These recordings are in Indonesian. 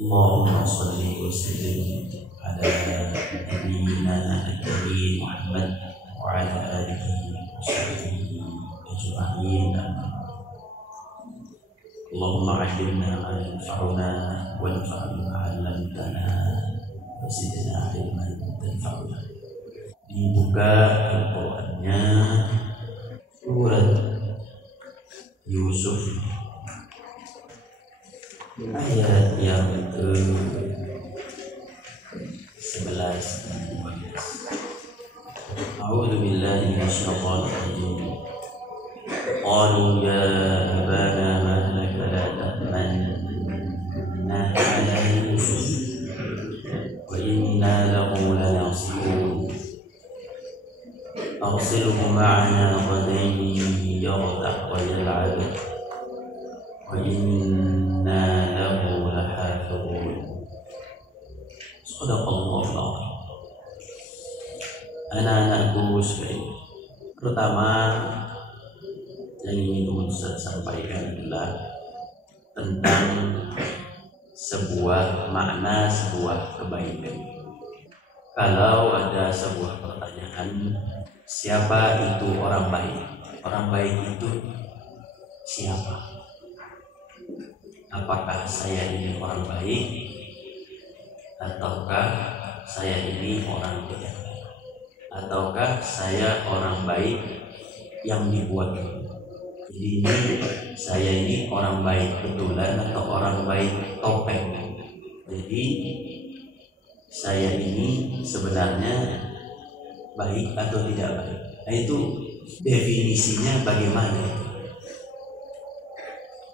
Allahumma sholli wa sallim ala nabiyyina al-karim Muhammad wa ala alihi wa sahbihi ajma'in. Allahumma 'allimna ma yanfa'una wanfa'na ma 'allamtana wa zidna 'ilman yanfa'una. Dibuka Al-Qur'annya surat Yusuf ayat yang ke-11 dan 12. A'udzu billahi minasyaitonir rajim. Qalu ya abana ma laka la ta'manna 'ala Yusuf wa inna lahu lanasihun. Arsilhu ma'ana ghadan yartah wa yal'ab wa inna lahu lahafizun. Shadaqallahul 'azim. Anak-anakku sekalian, pertama yang ingin Ustaz sampaikan adalah tentang sebuah makna, sebuah kebaikan. Kalau ada sebuah pertanyaan, siapa itu orang baik? Orang baik itu siapa? Apakah saya ini orang baik ataukah saya ini orang tidak baik? Ataukah saya orang baik yang dibuat? Jadi saya ini orang baik betulan atau orang baik topeng? Jadi saya ini sebenarnya baik atau tidak baik? Nah, itu definisinya bagaimana?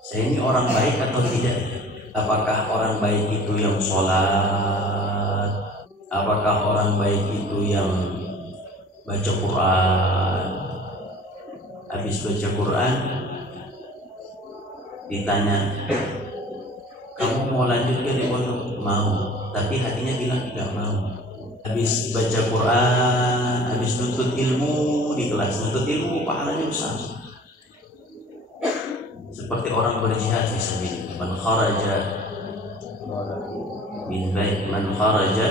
Saya ini orang baik atau tidak? Apakah orang baik itu yang sholat? Apakah orang baik itu yang baca Quran? Habis baca Quran ditanya, kamu mau lanjut ke di pondok? Mau, tapi hatinya bilang tidak mau. Habis baca Quran, habis nuntut ilmu di kelas, nuntut ilmu pahalanya besar. Seperti orang berjihad fisabilillah, man kharaja min bait, man kharaja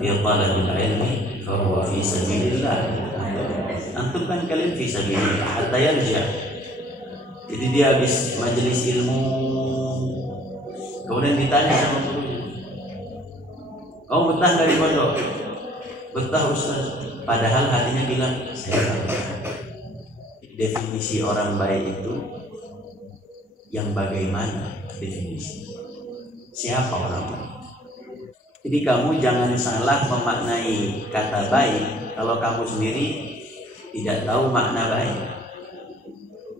fi talabil ilmi fa huwa fi sabilillah. Antum kan kalian fi sabilillah hatta yarja. Jadi dia habis majelis ilmu, kemudian ditanya sama gurunya, kamu betah dari pondok? Betah Ustaz. Padahal hatinya bilang saya tak betah. definisi orang baik itu yang bagaimana definisi? Siapa orang baik? Jadi kamu jangan salah memaknai kata baik kalau kamu sendiri tidak tahu makna baik.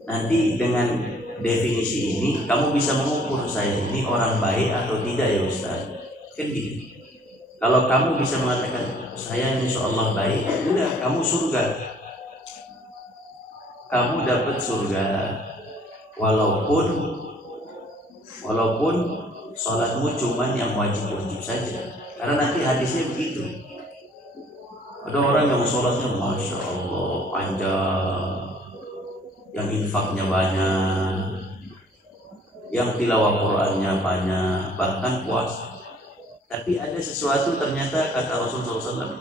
Nanti dengan definisi ini kamu bisa mengukur saya ini orang baik atau tidak ya Ustaz. Kan gitu. Kalau kamu bisa mengatakan saya insya Allah baik, udah kamu surga. Kamu dapat surga walaupun sholatmu cuman yang wajib-wajib saja. Karena nanti hadisnya begitu. Ada orang yang sholatnya Masya Allah panjang, yang infaknya banyak, yang tilawah Qur'annya banyak, bahkan puasa. Tapi ada sesuatu ternyata kata Rasulullah SAW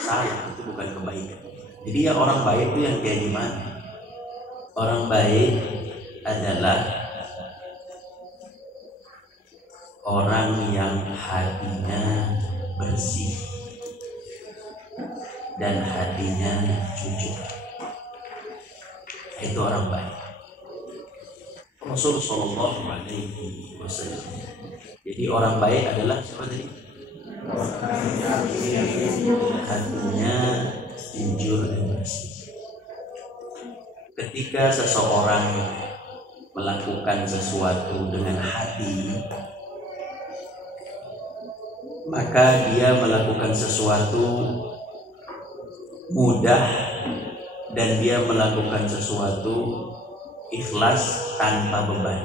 salah, itu bukan kebaikan. Jadi ya orang baik itu yang kayak gimana? Orang baik adalah orang yang hatinya bersih dan hatinya jujur. Itu orang baik. Rasul Shallallahu Alaihi Wasallam. Jadi orang baik adalah siapa tadi? Hatinya jujur dan bersih. Ketika seseorang melakukan sesuatu dengan hati, maka dia melakukan sesuatu mudah dan dia melakukan sesuatu ikhlas tanpa beban.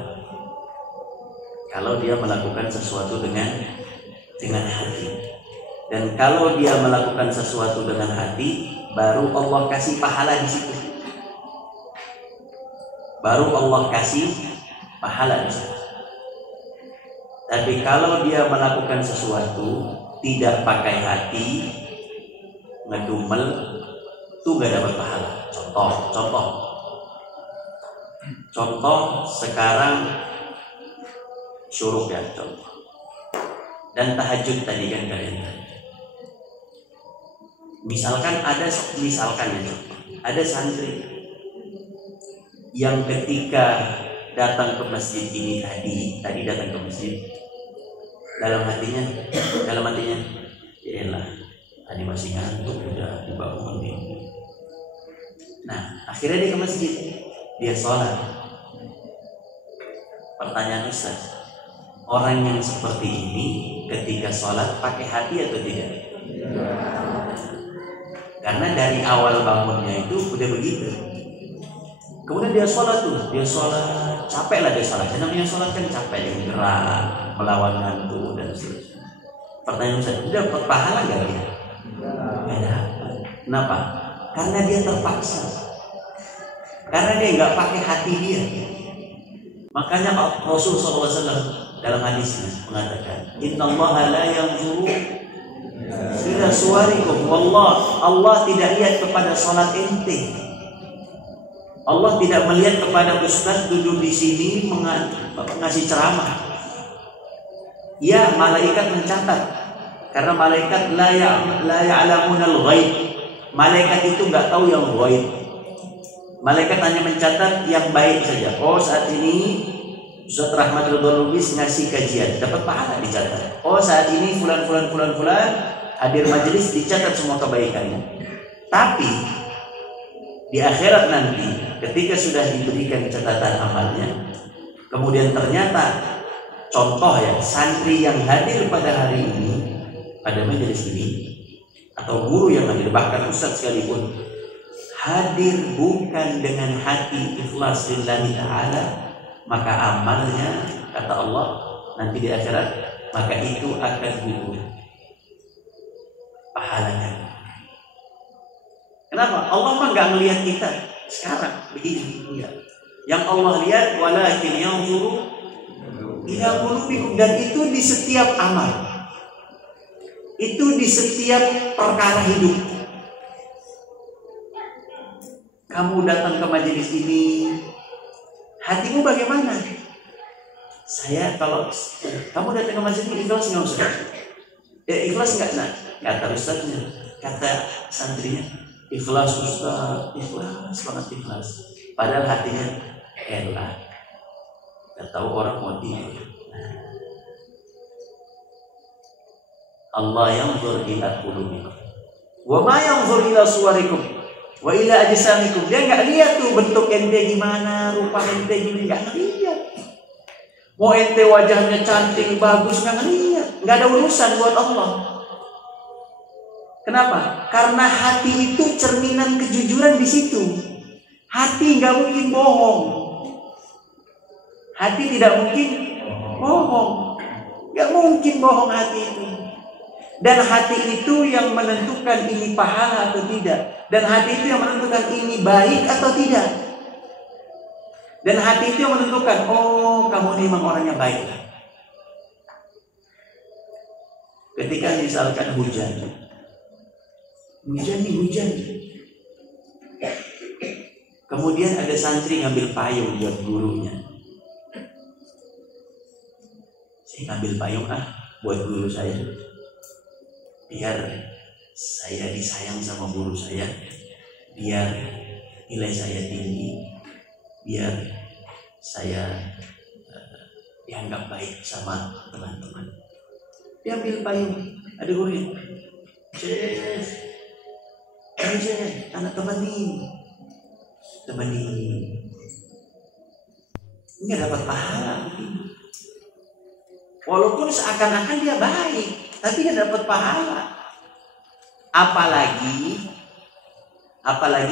Kalau dia melakukan sesuatu dengan hati, dan kalau dia melakukan sesuatu dengan hati, baru Allah kasih pahala di situ. Baru Allah kasih pahala di situ. Tapi kalau dia melakukan sesuatu tidak pakai hati, ngedumel, itu gak dapat pahala. Contoh sekarang syuruk ya, contoh. Dan tahajud tadi kan kalian tadi. Misalkan ya contoh, ada santri yang ketika datang ke masjid ini tadi datang ke masjid, dalam hatinya ya elah, tadi masih ngantuk udah dibangunin. Nah akhirnya dia ke masjid, dia sholat. Pertanyaan Ustaz, orang yang seperti ini ketika sholat pakai hati atau tidak? Karena dari awal bangunnya itu udah begitu. Kemudian dia sholat capek lah dia sholat. Namanya sholat kan capek, yang gerak, melawan ngantuk dan seterusnya. Pertanyaan Ustaz, udah dapat pahala gak dia? Gak dapat. Kenapa? Karena dia terpaksa. Karena dia nggak pakai hati dia. Makanya Rasulullah SAW dalam hadisnya mengatakan, Innallaha la yanzuru ila suwarikum. Allah tidak lihat kepada sholat ente. Allah tidak melihat kepada ustaz duduk di sini ngasih ceramah. Ya, malaikat mencatat. Karena malaikat la ya'lamunal ghaib. Malaikat itu nggak tahu yang ghaib. Malaikat hanya mencatat yang baik saja. Oh, saat ini Ustaz Rahmat Ridwan Lubis ngasih kajian, dapat pahala dicatat. Oh, saat ini fulan hadir majelis, dicatat semua kebaikannya. Tapi di akhirat nanti ketika sudah diberikan catatan amalnya, kemudian ternyata contoh ya, santri yang hadir pada hari ini pada majelis ini, atau guru yang hadir, bahkan ustaz sekalipun, hadir bukan dengan hati ikhlas lillahi ta'ala, maka amalnya kata Allah nanti di akhirat, maka itu akan gugur pahalanya. Kenapa? Allah mah nggak melihat kita sekarang begini, enggak. Yang Allah lihat walakin yanzuru ila qulubikum, dan itu di setiap amal. Itu di setiap perkara hidup. Kamu datang ke majelis ini, hatimu bagaimana? Saya kalau kamu datang ke majelis ini ikhlas nggak Ustaz? Ya ikhlas nggak? Nah, kata ustaznya, kata santrinya, Ikhlas Ustaz, ikhlas banget ikhlas. Padahal hatinya elah. Gak tahu orang mau tidur. Allah yanzur ila qulubikum wa ma yanzur ila suwarikum wa ila ajsamikum. Dia nggak lihat tuh bentuk ente gimana, rupa ente gini, nggak lihat. Mau ente wajahnya cantik bagus, nggak lihat. Nggak ada urusan buat Allah. Kenapa? Karena hati itu cerminan kejujuran di situ. Hati nggak mungkin bohong. Hati tidak mungkin bohong. Nggak mungkin bohong hati itu. Dan hati itu yang menentukan ini pahala atau tidak. Dan hati itu yang menentukan ini baik atau tidak. Dan hati itu yang menentukan, oh kamu ini memang orangnya baik. Ketika misalkan hujan nih hujan. Kemudian ada santri ngambil payung buat gurunya. Saya ngambil payung buat guru saya. Biar saya disayang sama guru saya, biar nilai saya tinggi, biar saya dianggap baik sama teman-teman. Dia ambil payung, ada gurunya. Anak temenin. Nggak dapat pahala. Walaupun seakan-akan dia baik, tapi dia dapat pahala. Apalagi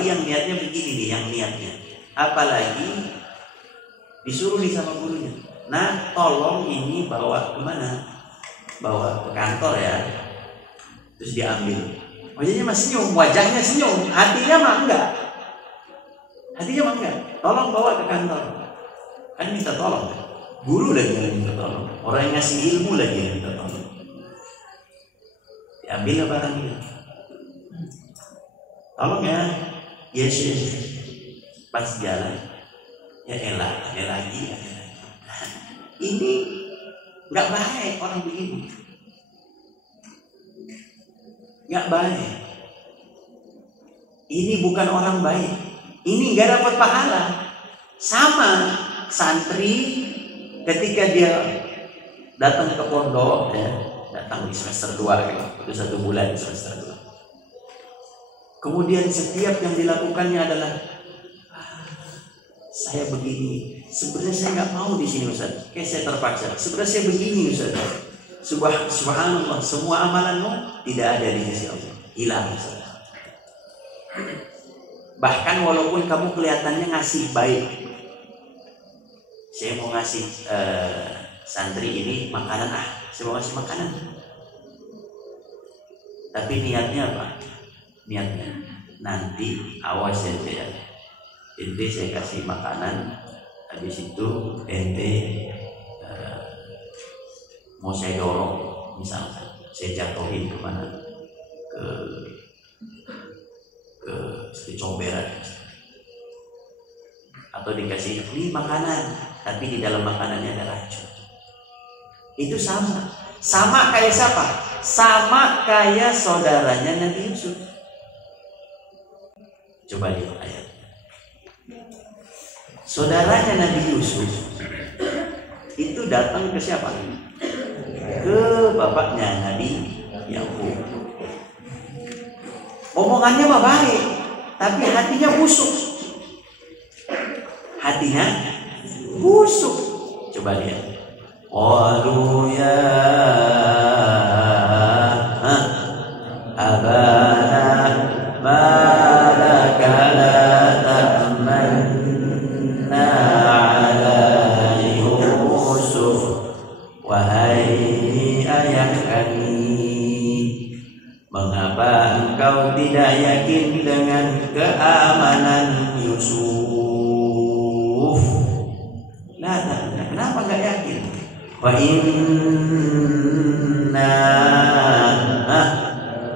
yang niatnya begini nih, yang niatnya. Apalagi disuruh nih sama gurunya. Nah, tolong ini bawa kemana? Bawa ke kantor ya. Terus diambil. Wajahnya masih senyum, wajahnya senyum, hatinya mah enggak. Tolong bawa ke kantor. Kan minta tolong. Guru lagi yang minta tolong. Orang yang ngasih ilmu lagi yang minta tolong. Diambil barangnya. Tolong ya. Yes. Pas jalan. Ya elah, ada lagi. Ini nggak baik orang begini. Nggak baik. Ini bukan orang baik. Ini nggak dapat pahala. Sama santri ketika dia datang ke pondok, ya, datang di semester 2 gitu, itu 1 bulan di semester 2. Kemudian setiap yang dilakukannya adalah saya begini. Sebenarnya saya nggak mau di sini Ustaz. Kayak saya terpaksa. Sebenarnya saya begini Ustaz. Subhanallah, semua amalanmu tidak ada di sisi Allah. Hilang Ustaz. Bahkan walaupun kamu kelihatannya ngasih baik. Saya mau ngasih santri ini makanan, saya mau ngasih makanan. Tapi niatnya apa? Niatnya nanti awas ya. Ente saya kasih makanan, habis itu ente mau saya dorong, misalkan saya jatuhin kemana, ke comberan, atau dikasih ini makanan, tapi di dalam makanannya ada racun. Itu sama kayak siapa? Sama kayak saudaranya Nabi Yusuf. Coba lihat ayat. Saudaranya Nabi Yusuf itu datang ke siapa? Ke bapaknya Nabi Yakub. Omongannya mah baik, tapi hatinya busuk. Coba lihat. Qalu ya abana ma laka la ta'manna ala Yusuf wahai ayah kami, mengapa engkau tidak yakin dengan keamanan Yusuf? Kenapa nggak yakin? Wa inna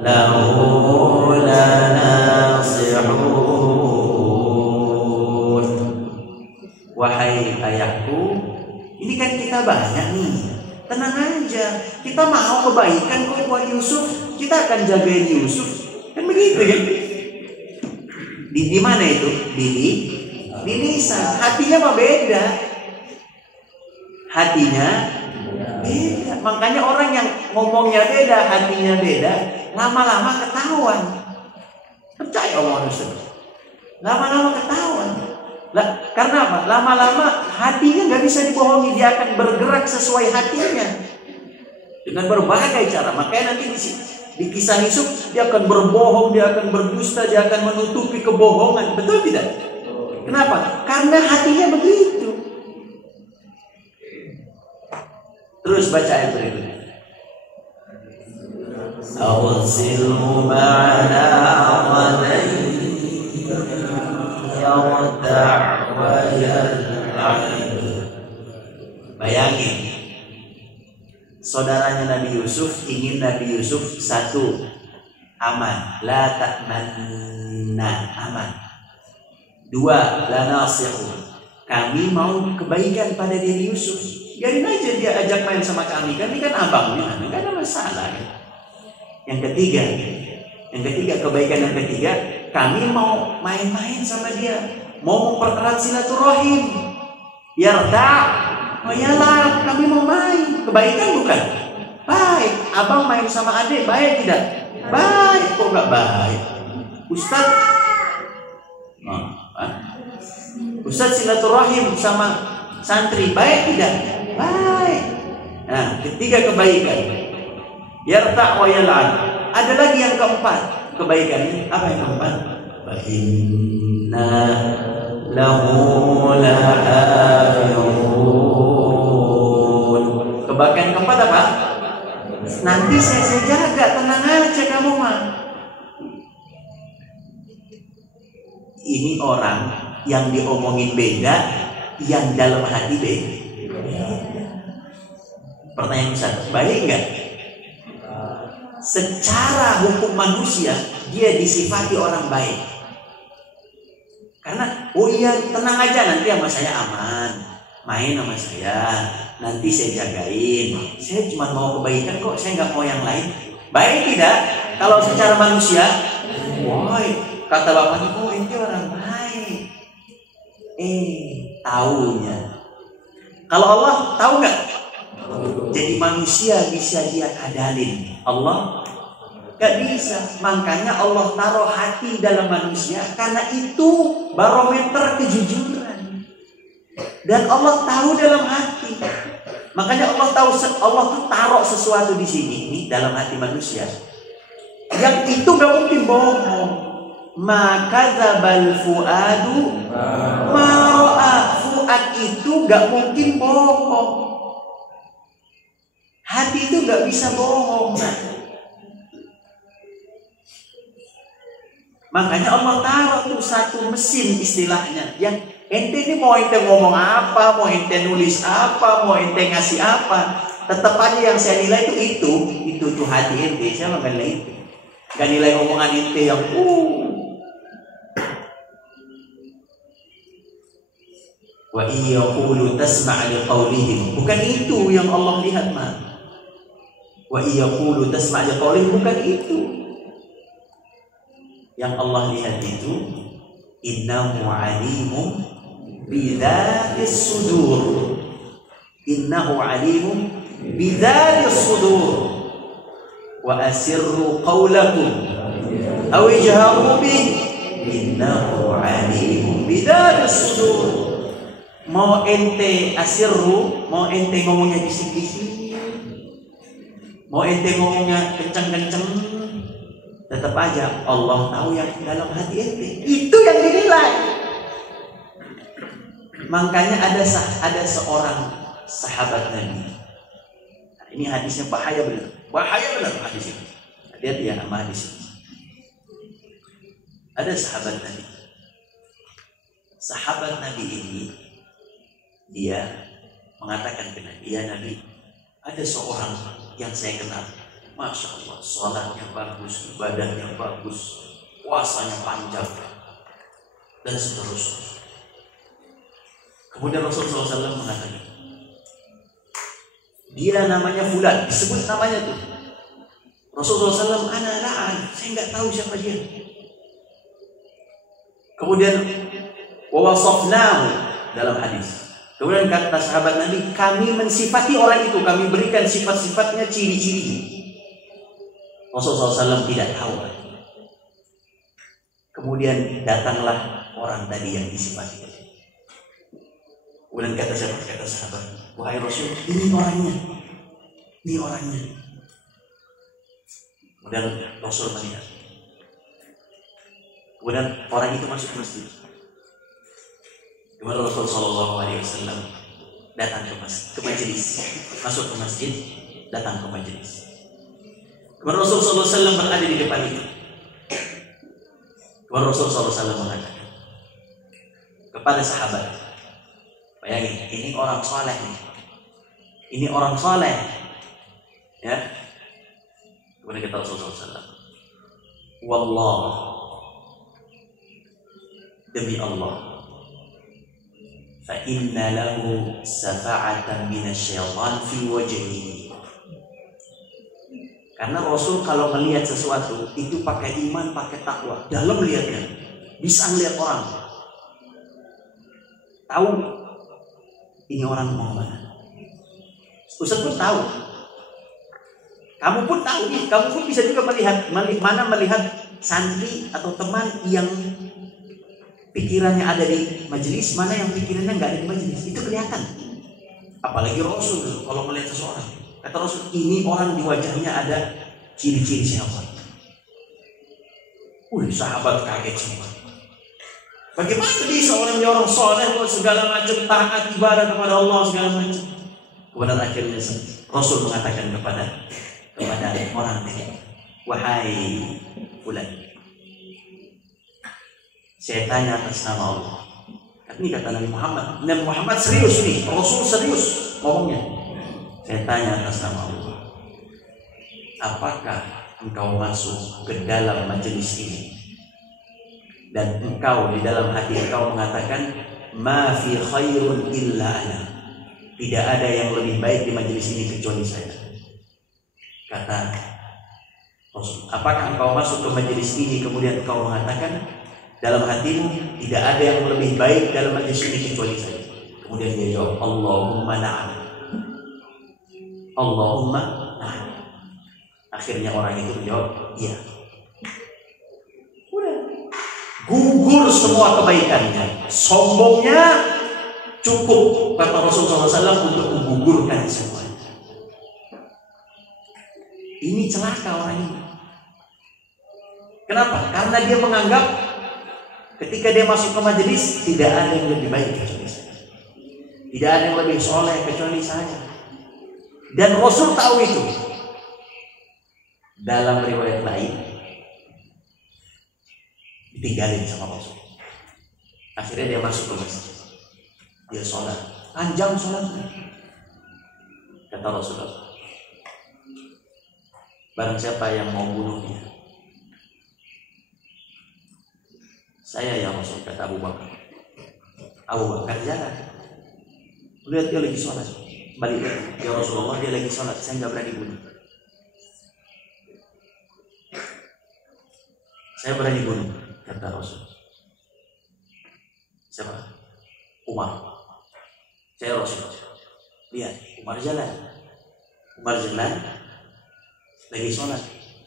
lahu lanasihun. Wahai ayahku, ini kan kita banyak nih. Tenang aja, kita mau kebaikan kok buat Yusuf. Kita akan jagain Yusuf. Kan begitu kan? Di mana itu? Di lisan. Hatinya mah beda. Hatinya beda. Makanya orang yang ngomongnya beda, hatinya beda, lama-lama ketahuan. Percaya omongan Ustaz. Lama-lama ketahuan. Karena apa? Lama-lama hatinya nggak bisa dibohongi. Dia akan bergerak sesuai hatinya dengan berbagai cara. Makanya nanti di kisah Yusuf dia akan berbohong, dia akan berdusta, dia akan menutupi kebohongan. Betul tidak? Kenapa? Karena hatinya begitu. Terus baca ayat berikutnya. Awzilhu ma'ana awaday yawda' wa yal'aib. Bayangin, saudaranya Nabi Yusuf ingin Nabi Yusuf satu, aman, la ta'manna, aman. Dua, la nasihu, kami mau kebaikan pada diri Yusuf. Biarin aja dia ajak main sama kami kan abangnya, nggak ada masalah. Yang ketiga kebaikan yang ketiga, kami mau main-main sama dia, mau mempererat silaturahim. Yarda, mayalah, kami mau main. Kebaikan bukan? Baik. Abang main sama adik, baik tidak? Baik. Kok nggak baik? Ustaz silaturahim sama santri, baik tidak? Baik. Nah, ketiga kebaikan. Yarta' wa yal'an. Ada lagi yang keempat. Kebaikan apa yang keempat? Fa inna lahu la'ayun. Kebaikan keempat apa? Nanti saya jaga, tenang aja kamu mah. Ini orang yang diomongin beda, yang dalam hati beda. Pertanyaan besar, baik enggak? Secara hukum manusia dia disifati orang baik. Karena oh iya tenang aja, nanti sama saya aman, main sama saya, nanti saya jagain. Saya cuma mau kebaikan kok, saya nggak mau yang lain. Baik tidak? Kalau secara manusia, woi, kata bapaknya, oh ini orang baik. Taunya. Kalau Allah tahu nggak? Jadi manusia bisa dia adalin, Allah gak bisa. Makanya Allah taruh hati dalam manusia, karena itu barometer kejujuran. Dan Allah tahu dalam hati. Makanya Allah tahu, Allah tuh taruh sesuatu di sini, ini dalam hati manusia, yang itu gak mungkin bohong. Maka zabal fuadu maro'a. Fuad itu gak mungkin bohong. Hati itu gak bisa bohong. Makanya Allah taruh tuh satu mesin istilahnya, yang ente ini mau ente ngomong apa, mau ente nulis apa, mau ente ngasih apa, tetap aja yang saya nilai itu tuh hati ente. Saya nggak nilai itu, nggak nilai omongan ente yang wa iyaqulu tasma' liqaulihim. Bukan itu yang Allah lihat mah. Wa iyaqulu tasma' liqaulihim, bukan itu. Yang Allah lihat itu innahu alimun bidzatis sudur. Innahu alimun bidzatis sudur. Wa asirru qawlakum aw ijharu bih innahu alimun bidzatis sudur. Mau ente asirru, mau ente ngomongnya bisik-bisik, mau ente ngomongnya kenceng-kenceng, tetap aja Allah tahu yang dalam hati ente. Itu yang dinilai. Makanya ada seorang sahabat Nabi. Nah, ini hadisnya bahaya benar hadis ini. Hati-hati ya sama hadis ini. Ada sahabat Nabi. Sahabat Nabi ini dia mengatakan ke Nabi, ya Nabi, ada seorang yang saya kenal, Masya Allah, sholatnya bagus, ibadahnya bagus, puasanya panjang, dan seterusnya. Kemudian Rasulullah SAW mengatakan, dia namanya Fulan, disebut namanya tuh. Rasulullah SAW, ana la'an, saya nggak tahu siapa dia. Kemudian wawasafnahu dalam hadis. Kemudian kata sahabat Nabi, kami mensifati orang itu, kami berikan sifat-sifatnya, ciri-cirinya. Rasulullah SAW tidak tahu. Kemudian datanglah orang tadi yang disifati. Kemudian kata sahabat, wahai Rasul, ini orangnya. Ini orangnya. Kemudian Rasul melihat. Kemudian orang itu masuk masjid. Kemudian Rasul Shallallahu Alaihi Wasallam datang ke majelis, masuk ke masjid, datang ke majelis. Kemudian Rasul Shallallahu Alaihi Wasallam berada di depan itu. Kemudian Rasul Shallallahu Alaihi Wasallam mengatakan kepada sahabat, bayangin, ini orang soleh, ini orang soleh, ya. Kemudian kata Rasul Shallallahu Alaihi Wasallam, wallah, demi Allah, fa inna lahu safa'atan minasyaitan fi wajhihi. Karena Rasul kalau melihat sesuatu itu pakai iman, pakai takwa, dalam lihatnya, bisa melihat orang, tahu ini orang mau kemana. Ustaz pun tahu, kamu pun tahu, kamu pun bisa juga melihat santri atau teman yang pikirannya ada di majelis, mana yang pikirannya nggak ada di majelis, itu kelihatan. Apalagi Rasul kalau melihat seseorang, kata Rasul, ini orang di wajahnya ada ciri-ciri syaitan. Sahabat kaget semua. Bagaimana bisa orang soleh segala macam taat ibadah kepada Allah segala macam. Kemudian akhirnya Rasul mengatakan kepada orang ini, wahai fulan, saya tanya atas nama Allah. Ini kata Nabi Muhammad. Nabi Muhammad serius nih, Rasul serius ngomongnya. Saya tanya atas nama Allah, apakah engkau masuk ke dalam majelis ini dan engkau di dalam hati engkau mengatakan, ma fi khairun illa ana, tidak ada yang lebih baik di majelis ini kecuali saya. Kata Rasul, apakah engkau masuk ke majelis ini kemudian engkau mengatakan dalam hatimu, tidak ada yang lebih baik dalam majelis ini kecuali saya. Kemudian dia jawab, Allahumma na'am, Allahumma na'am. Akhirnya orang itu menjawab, iya. Udah, gugur semua kebaikannya, sombongnya cukup, kata Rasulullah SAW, untuk menggugurkan semuanya. Ini celaka orang ini. Kenapa? Karena dia menganggap ketika dia masuk ke majelis, tidak ada yang lebih baik kecuali saya, tidak ada yang lebih soleh kecuali saya. Dan Rasul tahu itu. Dalam riwayat lain, ditinggalin sama Rasul. Akhirnya dia masuk ke masjid, dia sholat, panjang sholatnya. Kata Rasulullah, barang siapa yang mau bunuhnya, saya yang Rasul. Kata Abu Bakar. Abu Bakar jalan, lihat dia lagi sholat, balik lagi, ya Rasulullah dia lagi sholat, saya nggak berani bunuh. Saya berani bunuh, kata Rasul. Siapa? Umar. Saya Rasul. Lihat, Umar jalan, lagi sholat,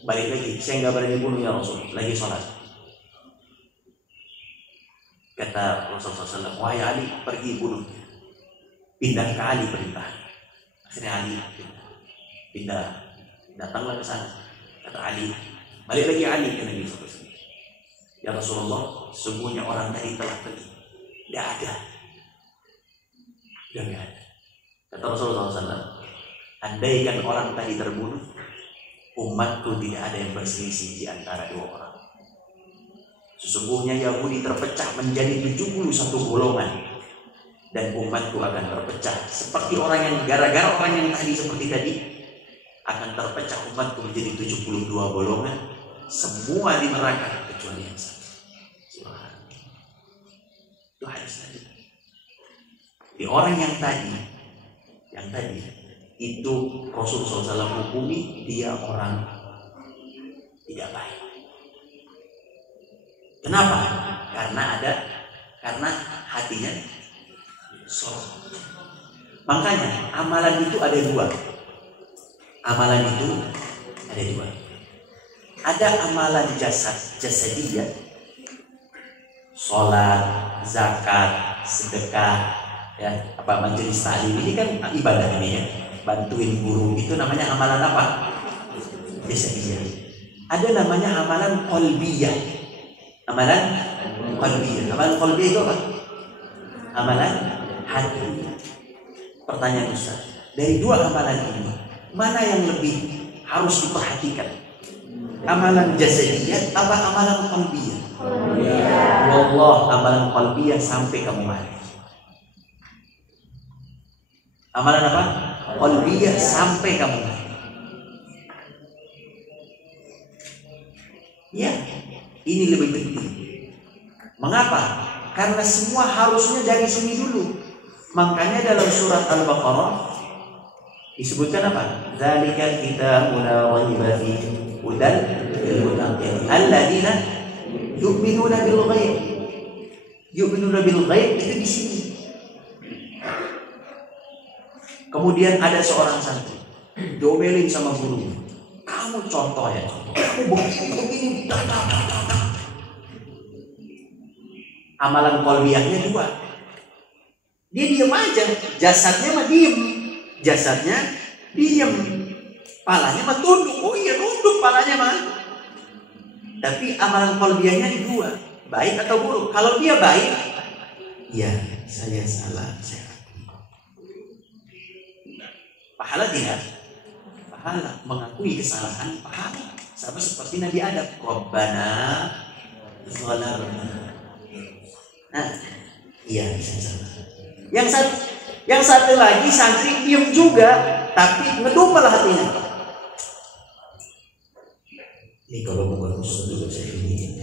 balik lagi, saya nggak berani bunuh ya Rasul, lagi sholat. Kata Rasulullah SAW, wahai Ali, pergi bunuh. Pindah ke Ali perintah. Akhirnya Ali pindah, datanglah ke sana. Kata Ali, balik lagi Ali ke Nabi SAW. Ya Rasulullah, sesungguhnya orang tadi telah pergi. Tidak ada. Sudah tidak ada. Kata Rasulullah SAW, andaikan orang tadi terbunuh, umatku tidak ada yang berselisih di antara dua orang. Sesungguhnya Yahudi terpecah menjadi 71 golongan, dan umatku akan terpecah seperti orang yang gara-gara orang yang tadi seperti tadi akan terpecah umatku menjadi 72 golongan, semua di neraka kecuali yang satu. Itu hadis tadi. Di orang yang tadi itu Rasulullah SAW hukumi dia orang tidak baik. Kenapa? Karena hatinya sholat. Makanya amalan itu ada dua. Ada amalan jasadiyah, sholat, zakat, sedekah, ya, majelis taklim ini kan ibadah ini ya. Bantuin guru itu namanya amalan apa? Jasadiyah. Ada namanya amalan qalbiyah. Amalan qalbiyah itu apa? Amalan hati. Pertanyaan Ustaz, dari dua amalan ini mana yang lebih harus diperhatikan? Amalan jasadiyah apa amalan qalbiyah? Wallah, amalan qalbiyah sampai kamu mati. Amalan apa? Qalbiyah sampai kamu mati. Ya, ini lebih penting. Mengapa? Karena semua harusnya dari sini dulu. Makanya dalam surat Al-Baqarah disebutkan apa? Dzalikal kitabul la raiba fihi hudan lil muttaqin alladzina yu'minuna bil ghaib. Yu'minuna bil ghaib itu di sini. Kemudian ada seorang santri diomelin sama guru. Kamu contoh ya, kamu begini. Amalan qalbiyahnya dua. Dia diam aja, jasadnya mah diem, palanya mah tunduk. Oh iya tunduk palanya mah. Tapi amalan qalbiyahnya dua, baik atau buruk. Kalau dia baik, ya saya salah, saya pahala tidak? Pahala, mengakui kesalahan pahala. Sama seperti Nabi Adam, Rabbana zalamna. Nah, iya saya salah. Yang satu lagi santri diam juga, tapi ngedumel hatinya. Ini kalau bukan usul juga saya ini.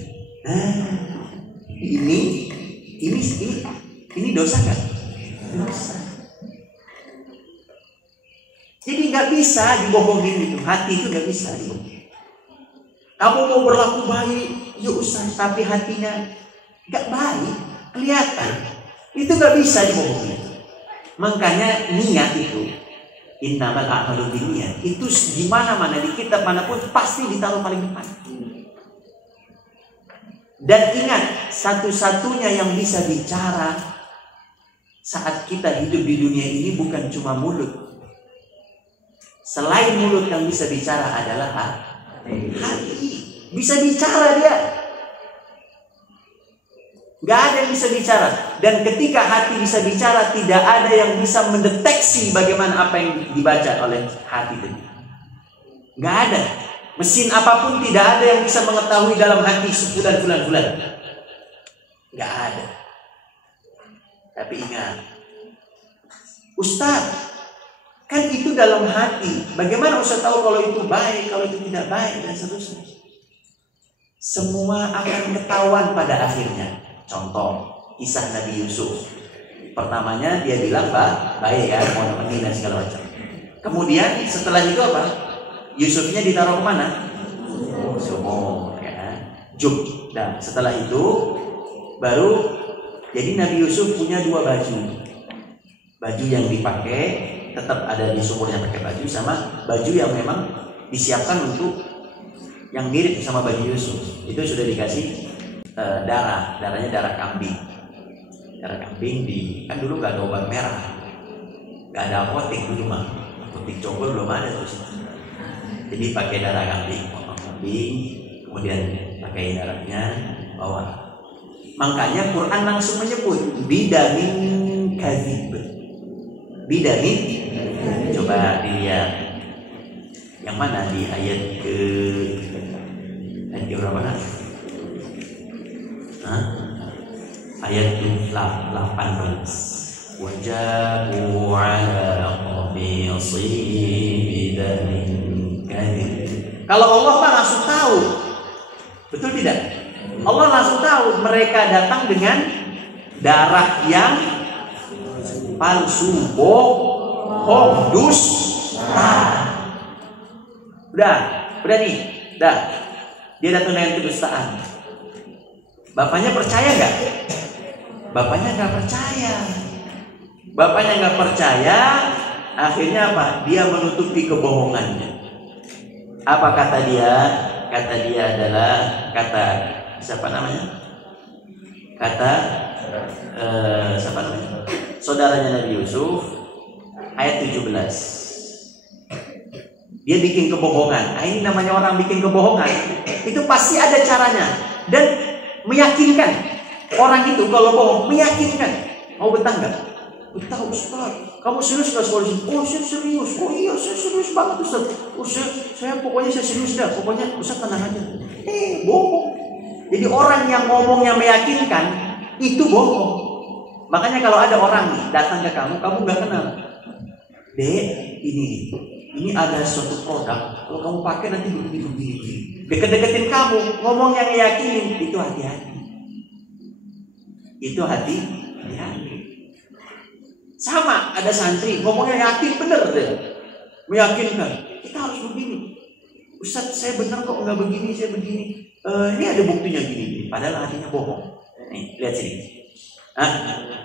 Ini dosa kan? Dosa. Jadi nggak bisa dibohongin itu, hati itu nggak bisa dibohongin. Kamu mau berlaku baik, ya Ustaz, tapi hatinya nggak baik, kelihatan. Itu nggak bisa dibohongin. Makanya niat itu, innamal a'malu binniyat, itu di mana-mana di kitab manapun pasti ditaruh paling depan. Dan ingat, satu-satunya yang bisa bicara saat kita hidup di dunia ini bukan cuma mulut. Selain mulut yang bisa bicara adalah hati. Bisa bicara dia. Gak ada yang bisa bicara. Dan ketika hati bisa bicara, tidak ada yang bisa mendeteksi bagaimana apa yang dibaca oleh hati itu. Gak ada. Mesin apapun tidak ada yang bisa mengetahui dalam hati sebulan-bulan. Gak ada. Tapi ingat, Ustaz, kan itu dalam hati. Bagaimana Ustaz tahu kalau itu baik, kalau itu tidak baik, dan seterusnya. Semua akan ketahuan pada akhirnya. Contoh, kisah Nabi Yusuf. Pertamanya dia bilang baik ya, mau nemenin dan segala macam. Kemudian setelah itu apa? Yusufnya ditaruh kemana? Sumur, ya. Jub. Dan setelah itu baru jadi Nabi Yusuf punya dua baju. Baju yang dipakai tetap ada di sumurnya pakai baju, sama baju yang memang disiapkan untuk yang mirip sama baju Yusuf. Itu sudah dikasih darahnya darah kambing. Darah kambing kan dulu gak ada obat merah, gak ada apotek dulu mah, apotek cokol belum ada terus. Jadi pakai darah kambing, potong kambing, kemudian pakai darahnya bawa. Makanya Quran langsung menyebut bidamin kadzib. Bidamin, coba dilihat yang mana di ayat berapa? Ayat 18. Wajabu ala qamisihi bidamin kadzib. Kalau Allah mah langsung tahu. Betul tidak? Allah langsung tahu mereka datang dengan darah yang palsu, bohong, dusta. Udah nih, Dia datang dengan kedustaan. Bapaknya percaya nggak? Bapaknya nggak percaya. Bapaknya nggak percaya, akhirnya apa? Dia menutupi kebohongannya. Apa kata dia? Kata dia adalah kata siapa namanya? Kata siapa namanya? Saudaranya Nabi Yusuf, ayat 17. Dia bikin kebohongan. Nah, ini namanya orang bikin kebohongan. Itu pasti ada caranya dan meyakinkan. Orang itu kalau bohong meyakinkan. Mau betah nggak? Betah Ustaz. Kamu serius nggak sekolah sini? Oh saya serius. Oh iya saya serius banget Ustaz. Oh saya pokoknya saya serius dah. Pokoknya Ustaz tenang aja. Bohong. Jadi orang yang ngomongnya meyakinkan itu bohong. Makanya kalau ada orang nih datang ke kamu nggak kenal. Dek, ini ada suatu produk. Kalau kamu pakai nanti begini. Deket-deketin kamu, ngomong yang yakinin, itu hati-hati. Itu hati-hati. Sama ada santri ngomongnya yakin bener deh, meyakinkan. Kita harus begini. Ustaz, saya benar kok nggak begini, saya begini. Ini ada buktinya gini. Padahal hatinya bohong. Nih, lihat sini.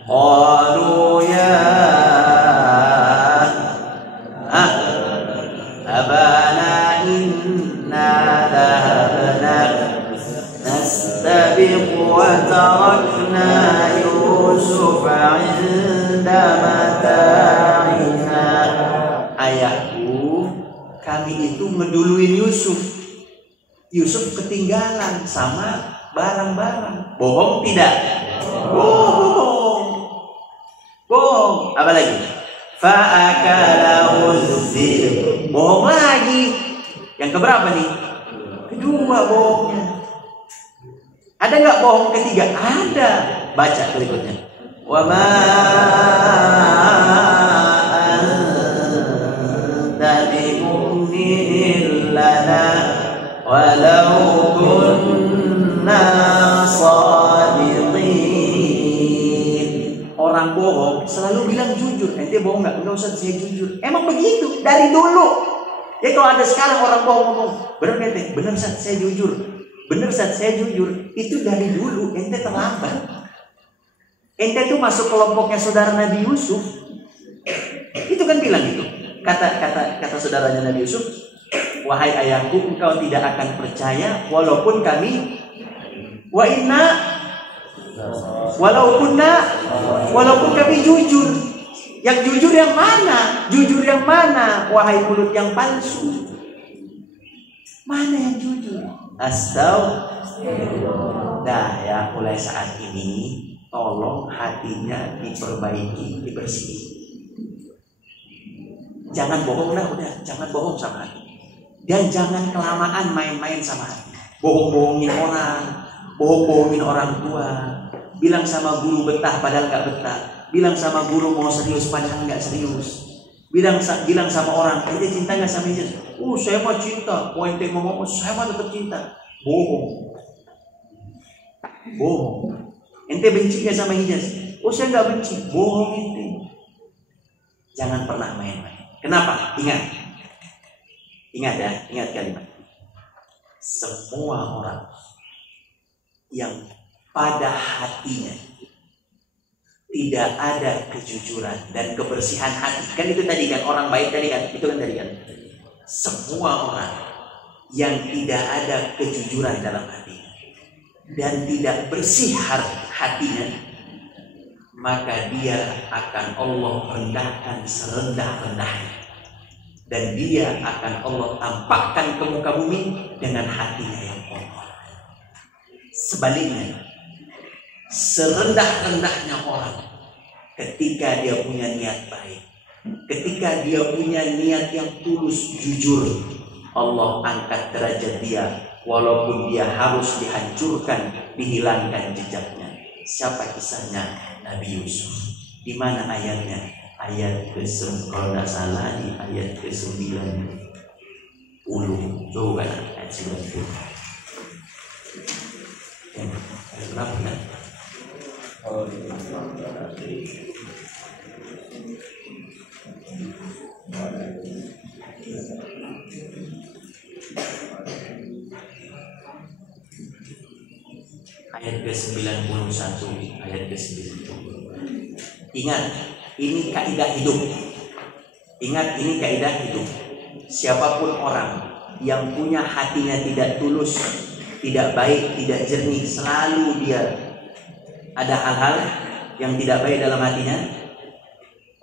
Qalu ya abana inna dhahabna nastabiq wa tarakna Yusuf 'inda mata'ina. Ayahku, kami itu ngeduluin Yusuf. Yusuf ketinggalan sama barang-barang. Bohong tidak? Bohong. Apa lagi? Fa'akalahu dzib. Bohong lagi. Yang keberapa nih? Kedua bohongnya. Ada nggak bohong ketiga? Ada. Baca berikutnya. Wa ma anta bimu'minin lana walau kunna shadiqin. Orang bohong selalu bilang jujur. Ente bohong nggak? Enggak usah, saya jujur. Emang begitu dari dulu. Ya kalau ada sekarang orang bohong ngomong, bener ente? Bener Ustaz, saya jujur. Bener Ustaz, saya jujur. Itu dari dulu. Ente terlambat. Ente tuh masuk kelompoknya saudara Nabi Yusuf. Itu kan bilang gitu. Kata saudaranya Nabi Yusuf, wahai ayahku, engkau tidak akan percaya walaupun kami walaupun kami jujur. Yang jujur yang mana? Jujur yang mana? Wahai mulut yang palsu. Mana yang jujur? Astagfirullah. Nah ya, mulai saat ini tolong hatinya diperbaiki, dibersihkan. Jangan bohong lah, udah. Jangan bohong sama hati. Dan jangan kelamaan main-main sama hati. Bohong-bohongin orang, bohong-bohongin orang tua. Bilang sama guru betah padahal nggak betah. Bilang sama guru mau serius padahal nggak serius. Bilang sama orang, ente cinta nggak sama Yesus? Saya mah cinta. Mau ente ngomong, saya mah tetap cinta. Bohong. Ente benci nggak sama Yesus? Saya nggak benci. Bohong ente. Jangan pernah main-main. Kenapa? Ingat ya, ingat kalimat. Semua orang yang pada hatinya tidak ada kejujuran dan kebersihan hati. Kan itu tadi kan, orang baik tadi kan, itu kan tadi kan. Semua orang yang tidak ada kejujuran dalam hati dan tidak bersih hatinya, maka dia akan Allah rendahkan serendah-rendahnya. Dan dia akan Allah tampakkan ke muka bumi dengan hatinya yang kotor. Sebaliknya, serendah-rendahnya orang ketika dia punya niat baik, ketika dia punya niat yang tulus, jujur, Allah angkat derajat dia walaupun dia harus dihancurkan, dihilangkan jejaknya. Siapa kisahnya? Nabi Yusuf. Di mana ayatnya? Ayat ke-9, kalau tidak salah di ayat ke-9. Coba ayat 90. Berapa kan? Ayat ayat ke-91, ayat ke-90. Ingat, ini kaidah hidup. Ingat, ini kaidah hidup. Siapapun orang yang punya hatinya tidak tulus, tidak baik, tidak jernih, selalu dia ada hal-hal yang tidak baik dalam hatinya.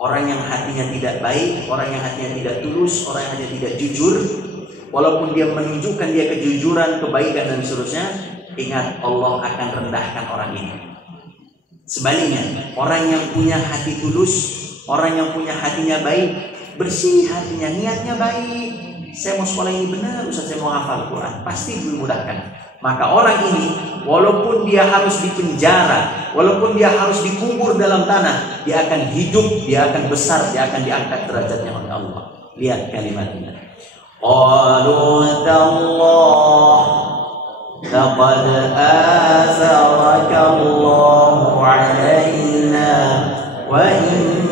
Orang yang hatinya tidak baik, orang yang hatinya tidak tulus, orang yang hatinya tidak jujur, walaupun dia menunjukkan dia kejujuran, kebaikan dan seterusnya, ingat Allah akan rendahkan orang ini. Sebaliknya, orang yang punya hati tulus, orang yang punya hatinya baik, bersih hatinya, niatnya baik, saya mau sekolah ini benar, Ustaz, saya mau hafal Quran, pasti dimudahkan. Maka orang ini, walaupun dia harus dipenjara, walaupun dia harus dikubur dalam tanah, dia akan hidup, dia akan besar, dia akan diangkat derajatnya oleh Allah. Lihat kalimatnya. Qalu tallah laqad azaraka Allahu alaina wa in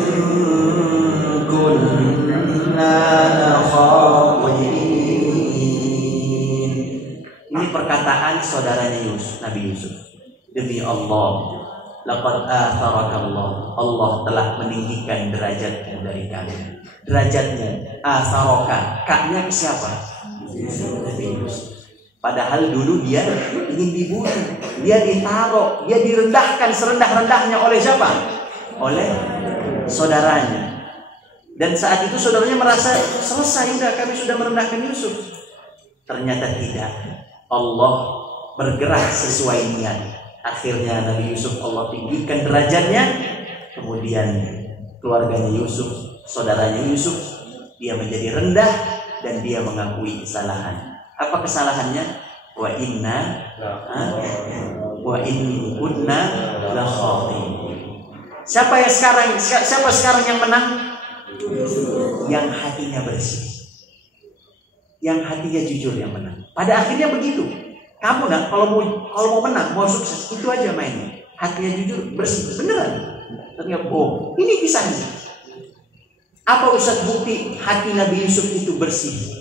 kunna nakhatin. Ini perkataan saudaranya Nabi Yusuf. Demi Allah, laqad atharaka Allah. Allah telah meninggikan derajatnya dari kalian. Derajatnya atharaka. Kaknya ke siapa? Nabi Yusuf. Padahal dulu dia ingin dibunuh, dia ditaruh, dia direndahkan serendah-rendahnya oleh siapa? Oleh saudaranya. Dan saat itu saudaranya merasa selesai, udah kami sudah merendahkan Yusuf. Ternyata tidak. Allah bergerak sesuai niat. Akhirnya Nabi Yusuf Allah tinggikan derajatnya. Kemudian keluarganya Yusuf, saudaranya Yusuf, dia menjadi rendah dan dia mengakui kesalahan. Apa kesalahannya? Wa inni kunna la khatin. Siapa sekarang yang menang? Yang hatinya bersih, yang hatinya jujur yang menang. Pada akhirnya begitu. Kamu nak kalau mau menang, mau sukses, itu aja mainnya. Hatinya jujur, bersih, beneran. Ternyata ini kisahnya. Apa Ustaz bukti hati Nabi Yusuf itu bersih?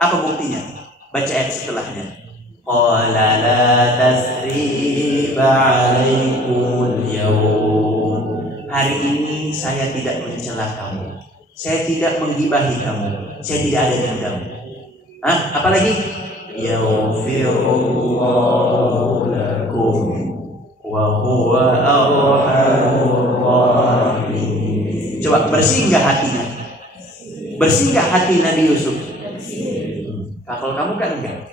Apa buktinya? Baca ayat setelahnya. Qala la tasriba 'alaikumul yawm. Hari ini saya tidak mencela kamu. Saya tidak menggibahi kamu. Saya tidak ada dendam. Apalagi? Yaghfirullahu lakum wa huwa arhamur rahimin. Coba, bersih enggak hatinya? Bersih enggak hati Nabi Yusuf? Kalau kamu kan enggak.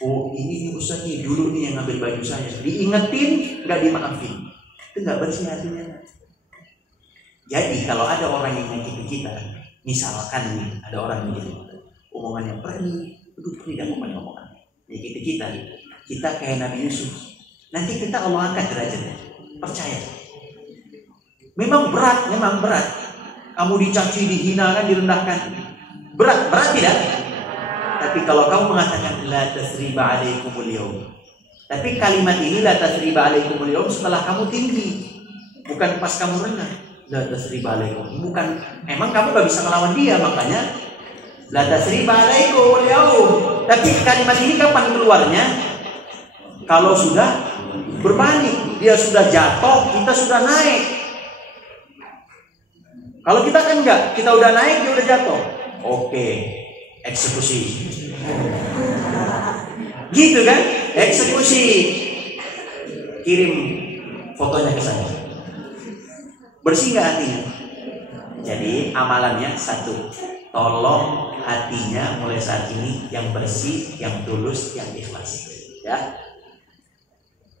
Oh, ini Ustaz nih dulu nih yang ngambil baju saya. Diingetin, enggak dimaafin. Itu enggak bersih hatinya. Jadi kalau ada orang yang menyakiti kita, misalkan nih, ada orang yang gitu, omongannya perih, tidak omongan, menyakiti kita kayak Nabi Yusuf. Nanti kita Allah angkat derajatnya, percaya. Memang berat. Kamu dicaci, dihina, direndahkan, berat tidak? Tapi kalau kamu mengatakan la tasriba 'alaikumul yawm, tapi kalimat ini la tasriba 'alaikumul yawm setelah kamu tinggi, bukan pas kamu rendah. La tasriba 'alaikum, bukan, emang kamu gak bisa melawan dia, makanya la tasriba 'alaikumul yawm. Tapi kalimat ini kapan keluarnya? Kalau sudah berbanding, dia sudah jatuh, kita sudah naik. Kalau kita kan enggak, kita udah naik, dia udah jatuh. Oke, eksekusi. Gitu kan? Eksekusi. Kirim fotonya ke saya. Bersih nggak hatinya? Jadi amalannya satu, tolong hatinya mulai saat ini yang bersih, yang tulus, yang ikhlas. Ya,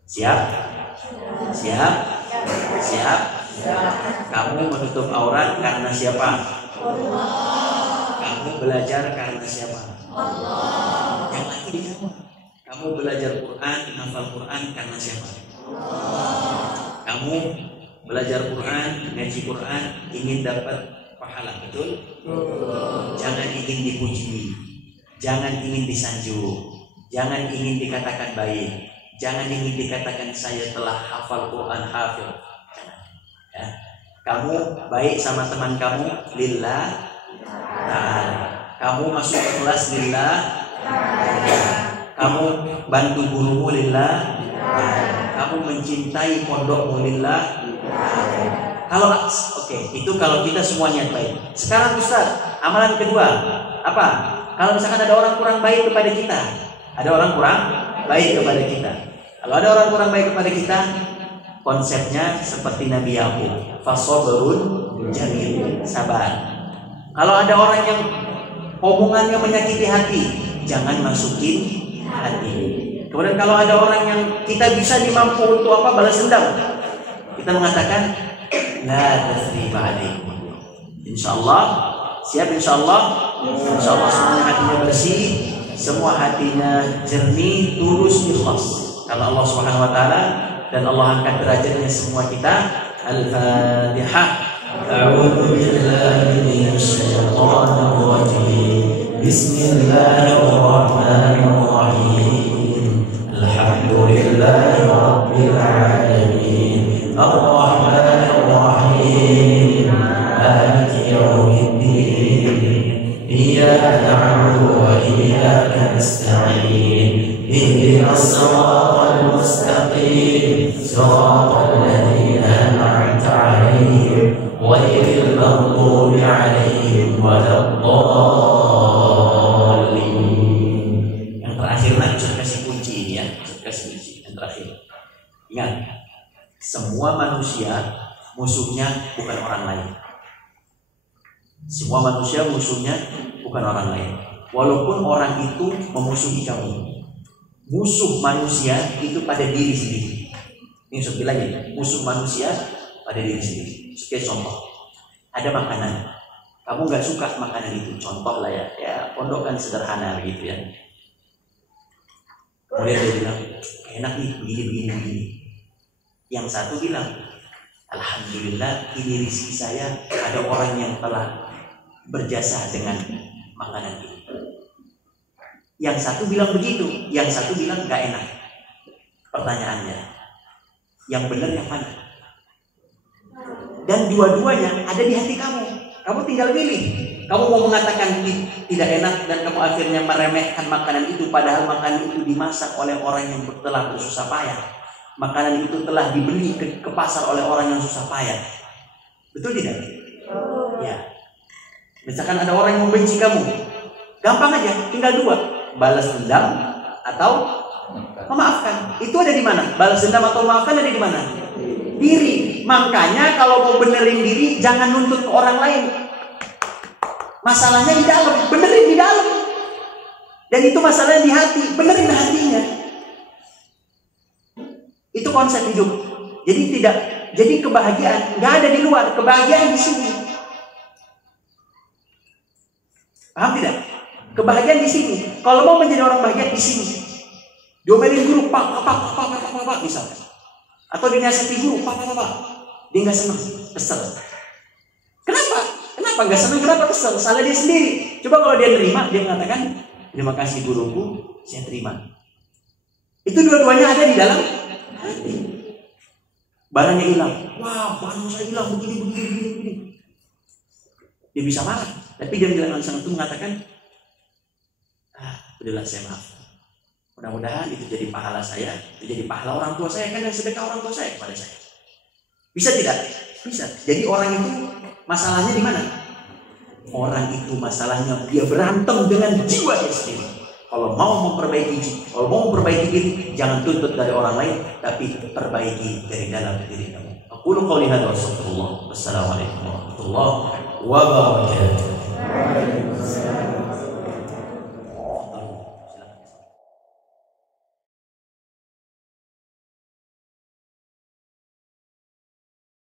siap? Kamu menutup aurat karena siapa? Allah. Kamu belajar karena siapa? Allah. Yang lagi dijawab. Kamu belajar Quran, hafal Quran karena siapa? Allah. Kamu belajar Quran, ngaji Quran, ingin dapat pahala, betul? Jangan ingin dipuji, jangan ingin disanjung, jangan ingin dikatakan baik, jangan ingin dikatakan saya telah hafal Quran, hafil. Ya. Kamu baik sama teman kamu lillah ta'ala. Kamu masuk kelas lillah ta'ala. Kamu bantu gurumu lillah ta'ala. kamu mencintai pondok lillah. Kalau itu kalau kita semua niat baik. Sekarang Ustaz, amalan kedua apa? Kalau misalkan ada orang kurang baik kepada kita, kalau ada orang kurang baik kepada kita, konsepnya seperti Nabi Yakub, fasobrun jamil, sabar. Kalau ada orang yang omongannya menyakiti hati, jangan masukin hati. Kemudian kalau ada orang yang kita bisa dimampu untuk balas dendam, kita mengatakan la tasriba alaikum. Insyaallah, siap insyaallah. Insyaallah semuanya hatinya bersih, semua hatinya jernih, tulus, ikhlas. Kalau Allah Subhanahu wa taala dan Allah angkat derajatnya semua kita. Al-Fatihah. A'udzu billahi minasy syaithanir rajim. Bismillahirrahmanirrahim. Alhamdulillahi rabbil alamin. Ar-Rahmanir Rahim. Maliki yaumiddin. Iyyaka na'budu wa iyyaka nasta'in. Ihdinas siratal mustaqim. Siratal ladzina an'amta 'alaihim ghairil maghdubi 'alaihim waladdallin. Yang terakhir nanti saya kasih kunci ini ya, saya kasih kunci yang terakhir. Ingat, semua manusia musuhnya bukan orang lain. Semua manusia musuhnya bukan orang lain. Walaupun orang itu memusuhi kamu, musuh manusia itu pada diri sendiri. Ini saya bilang ya, musuh manusia pada diri sendiri. Sebagai contoh, ada makanan, kamu nggak suka makanan itu, contoh lah ya pondok kan sederhana begitu ya. Kemudian dia bilang, enak nih, begini. Yang satu bilang, alhamdulillah ini rezeki saya, ada orang yang telah berjasa dengan makanan ini. Yang satu bilang begitu, yang satu bilang gak enak. Pertanyaannya, yang benar yang mana? Dan dua-duanya ada di hati kamu. Kamu tinggal pilih. Kamu mau mengatakan tidak enak dan kamu akhirnya meremehkan makanan itu, padahal makanan itu dimasak oleh orang yang telah bersusah payah. Makanan itu telah dibeli ke pasar oleh orang yang susah payah. Betul tidak? Ya. Misalkan ada orang yang membenci kamu, gampang aja, tinggal dua. Balas dendam atau memaafkan. Itu ada di mana? Balas dendam atau memaafkan ada di mana? Diri. Makanya kalau mau benerin diri, jangan nuntut ke orang lain. Masalahnya di dalam, benerin di dalam. Dan itu masalahnya di hati, benerin hatinya. Itu konsep hidup. Jadi kebahagiaan nggak ada di luar, kebahagiaan di sini. Paham tidak? Kebahagiaan di sini. Kalau mau menjadi orang bahagia di sini. Diomelin guru, pak, misalnya. Atau dinasihati guru, pak. Dia nggak senang, kesel. Kenapa nggak senang? Kenapa kesel? Salah dia sendiri. Coba kalau dia terima, dia mengatakan, terima kasih guruku, saya terima. Itu dua-duanya ada di dalam hati. Barangnya hilang. Wah, barang saya hilang begini. Dia bisa marah, tapi dia bilang langsung itu mengatakan, udahlah saya maaf. Mudah-mudahan itu jadi pahala saya, itu jadi pahala orang tua saya, kan yang sedekah orang tua saya kepada saya. Bisa tidak? Bisa. Jadi orang itu masalahnya di mana? Orang itu masalahnya dia berantem dengan jiwa dia sendiri. Kalau mau memperbaiki diri, jangan tuntut dari orang lain, tapi perbaiki dari dalam diri kamu. Aqulu qouli hadza wa astaghfirullah. Wassalamualaikum warahmatullahi wabarakatuh.